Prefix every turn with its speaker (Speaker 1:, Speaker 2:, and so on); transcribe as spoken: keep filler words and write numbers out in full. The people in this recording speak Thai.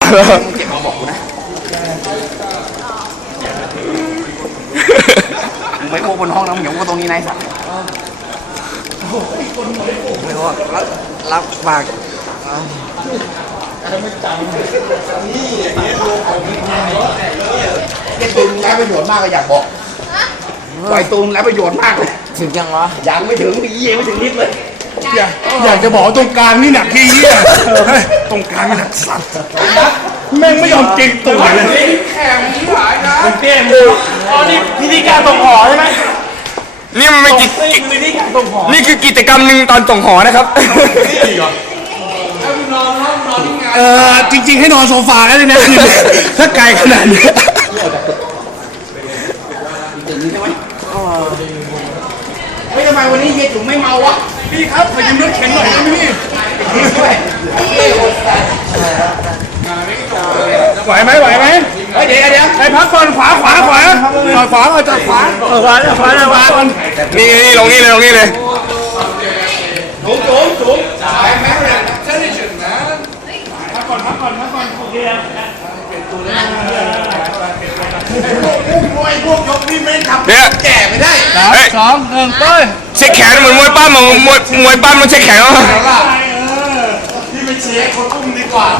Speaker 1: เก็บมาบอกกูนะมึงไปโอ้บนห้องนะมึงอย่าโอ้ตรงนี้นายสัตว์ไม่ว่ารับฝากเล่นตูมแล้วประโยชน์มากเลยอยากบอกปล่อยตูมแล้วประโยชน์มากเลยถึงยังวะยังไม่ถึงดีเยี่ยไม่ถึงนิดเลย
Speaker 2: อยากอยากจะบอกตรงกลางนี่หนักที่เยี่ยตรงกลางนี่หนักสัตว์แม่งไม่ยอมเก่งตัวเลย
Speaker 1: แข็งที่หายนะ
Speaker 2: มันเตี้ยมืออ๋อนี่พิธีการส่งหอใช่ไหม
Speaker 3: นี่มันไม่กิจนี่คือกิจกรรมหนึ่งตอนส่งหอนะครับ
Speaker 2: เออจริงๆให้นอนโซฟาแล้วเลยนะถ้าไกลขนาดนี้
Speaker 1: ไม่ทำไมวันนี้เฮียจุ๋มไม่เมาวะ
Speaker 2: พี่ครับขอยืมรถเข็นหน่อยนะพี่ไหวไหมไหวไหม
Speaker 1: เดี๋ยวเดี๋ยว
Speaker 2: ไอ้พักก่อนขวาขวาขวาขวาขวาเอาจากขวาขวาขวาขวาก่อน
Speaker 3: นี่นี่ลงนี่เลยลงนี่เลย
Speaker 1: จุ๋มจุ๋มจุ๋มแม่แม่เลย
Speaker 2: พักก่อนพักก่อนพักก่อนโอเค
Speaker 1: ไอ้พวกยกนี่ไม่ทำแก่ไม่ได้
Speaker 2: สองหนึ่งต้น
Speaker 3: เช็คแขนเหมือนมวยปั้มมวยมวยปั้มมันเช็คแขนเหรอ
Speaker 2: พี่ไปเช็คคนอุ้มดีกว่า